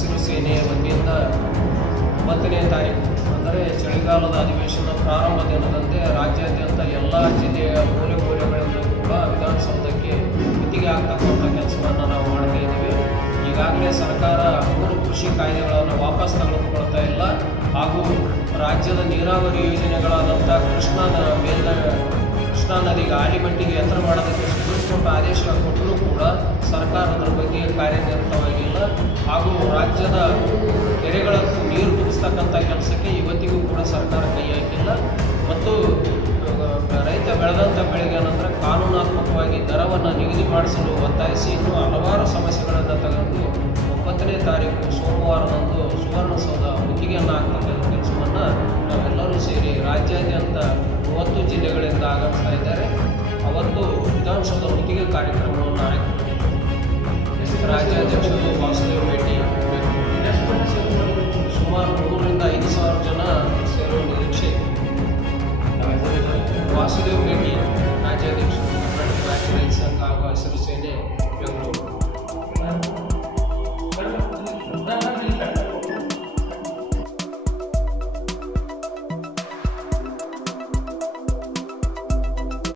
ಹಸಿರು ಸೇನೆಯ ವತಿಯಿಂದ 9ನೇ ತಾರೀಕು ಅಂದರೆ ಚಳಿಗಾಲದ ಅಧಿವೇಶನ ಪ್ರಾರಂಭ ದಿನದಂತೆ ರಾಜ್ಯಾದ್ಯಂತ ಎಲ್ಲ ಜಿಲ್ಲೆಯ ಮೂಲೆ ಮೂಲೆಗಳಿಂದ ಕೂಡ ವಿಧಾನಸೌಧಕ್ಕೆ ಗುತ್ತಿಗೆ ಆಗ್ತಕ್ಕಂಥ ಕೆಲಸವನ್ನು ನಾವು ಮಾಡ್ತಾ ಇದ್ದೀವಿ. ಈಗಾಗಲೇ ಸರ್ಕಾರ 3 ಕೃಷಿ ಕಾಯ್ದೆಗಳನ್ನು ವಾಪಸ್ ತೆಗೆದುಕೊಳ್ತಾ ಇಲ್ಲ ಹಾಗೂ ರಾಜ್ಯದ ನೀರಾವರಿ ಯೋಜನೆಗಳಾದಂಥ ಕೃಷ್ಣಾ ನದಿಗೆ ಆಲಿಮಟ್ಟಿಗೆ ಎತ್ತರ ಮಾಡೋದಕ್ಕೆ ಸುಪ್ರೀಂ ಕೋರ್ಟ್ ಆದೇಶ ಕೊಟ್ಟರೂ ಕೂಡ ಸರ್ಕಾರ ಅದರ ಬಗ್ಗೆ ಕಾರ್ಯನಿರತವಾಗಿಲ್ಲ ಹಾಗೂ ರಾಜ್ಯದ ಕೆರೆಗಳನ್ನು ನೀರು ತುಂಬಿಸ್ತಕ್ಕಂಥ ಕೆಲಸಕ್ಕೆ ಇವತ್ತಿಗೂ ಕೂಡ ಸರ್ಕಾರ ಕೈ ಹಾಕಿಲ್ಲ ಮತ್ತು ರೈತ ಬೆಳೆದಂಥ ಬೆಳೆಗೆ ನಂತರ ಕಾನೂನಾತ್ಮಕವಾಗಿ ದರವನ್ನು ನಿಗದಿ ಮಾಡಿಸಲು ಒತ್ತಾಯಿಸಿ ಇನ್ನೂ ಹಲವಾರು ಸಮಸ್ಯೆಗಳನ್ನು ತಗೊಂಡು 9ನೇ ತಾರೀಕು ಸೋಮವಾರದಂದು ಸುವರ್ಣಸೌಧ ಮುತ್ತಿಗೆಯನ್ನು ಹಾಕ್ತಕ್ಕಂಥ ಕೆಲಸವನ್ನು ನಾವೆಲ್ಲರೂ ಸೇರಿ ರಾಜ್ಯಾದ್ಯಂತ 30 ಜಿಲ್ಲೆಗಳಿಂದ ಆಗಮಿಸ್ತಾ ಇದ್ದಾರೆ. ಅವತ್ತು ವಿಧಾನಸೌಧ ಮುತ್ತಿಗೆ ಕಾರ್ಯಕ್ರಮವನ್ನು ಆಯ್ಕೆ ರಾಜ್ಯಾಧ್ಯಕ್ಷರು ವಾಸುದೇವ್ ಭೇಟಿ